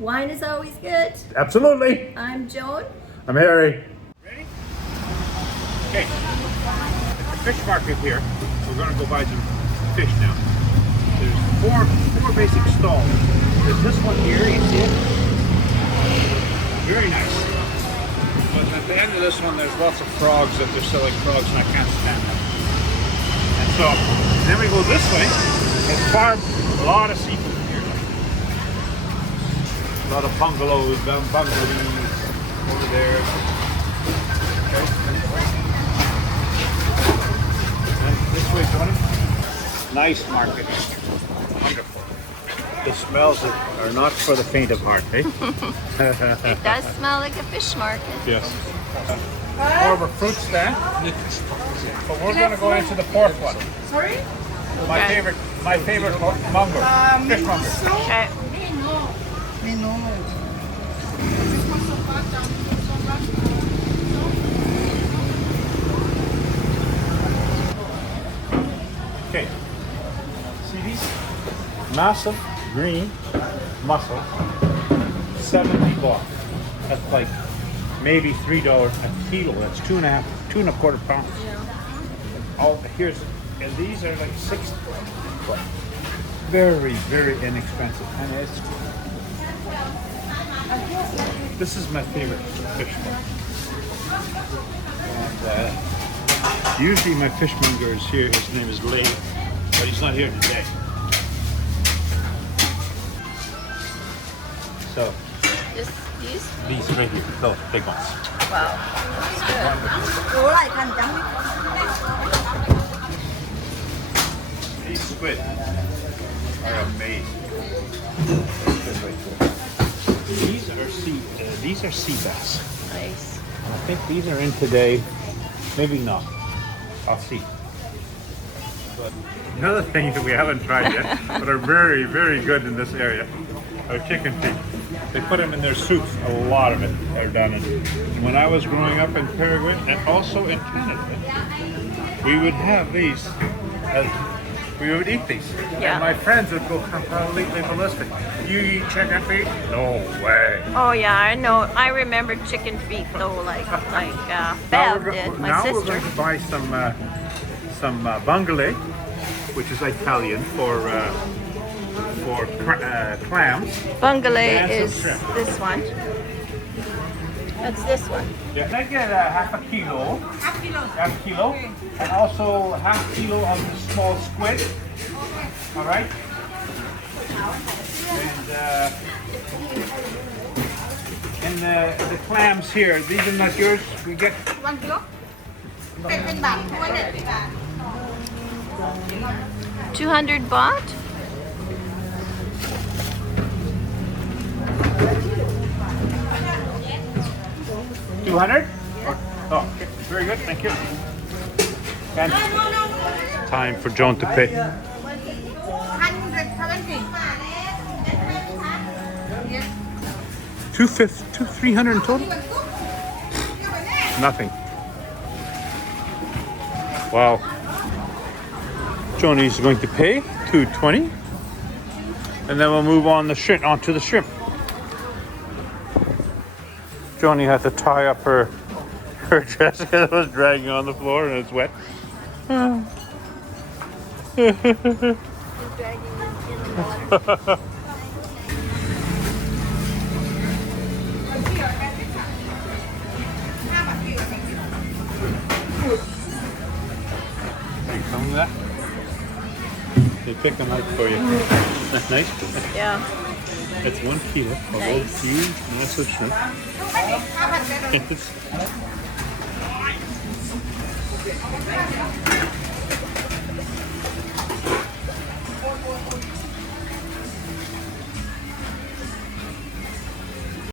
Wine is always good. Absolutely. I'm Joan. I'm Harry. Ready? Okay. At the fish market here, we're going to go buy some fish now. There's four basic stalls. There's this one here, you see it? Very nice. But at the end of this one, there's lots of frogs that they're selling frogs, and I can't stand them. And so, then we go this way. There's a lot of seafood here. A lot of bungalows over there. And this way, Johnny. Nice market. Wonderful. The smells are not for the faint of heart, eh? It does smell like a fish market. Yes. More of a fruit stand. But we're going to go into the fourth one. Sorry? My favorite mongo. Fish mongo. Okay. Okay. See these? Massive green mussels. 70 baht. That's like maybe $3 a kilo. That's two and a quarter pounds. Yeah. And these are like 60 baht. Very, very inexpensive. And this is my favorite fish market. And usually my fishmonger is here. His name is Lei, but he's not here today. So these right here, those big ones. Wow. These squid are amazing. These are sea bass. Nice. And I think these are in today. Maybe not. I'll see. But another thing that we haven't tried yet, but are very, very good in this area, are chicken feet. They put them in their soups. A lot of it are done. And when I was growing up in Paraguay and also in Canada, we would have these. We would eat these. Yeah. And my friends would go completely ballistic. You eat chicken feet? No way. Oh yeah, I know. I remember chicken feet though, like Bev did, my now sister. we're going to buy some bungale, which is Italian for clams. Bungale And is some shrimp. this one. That's this one. Yeah, can I get half a kilo? Half kilo. And also half kilo of the small squid. All right. And the clams here. These are not yours. We get 1 kilo? เป็นบาททั่วเน็ตบาท 200 baht? $200? Oh, okay. Very good. Thank you. And time for Joan to pay. 300 in total? Nothing. Wow. Joan is going to pay $220, and then we'll move on onto the shrimp. Joni had to tie up her dress because it was dragging on the floor and it's wet. Some of that? They pick them out for you. That's nice. Yeah. It's 1 kilo of old huge massive shrimp. Yes.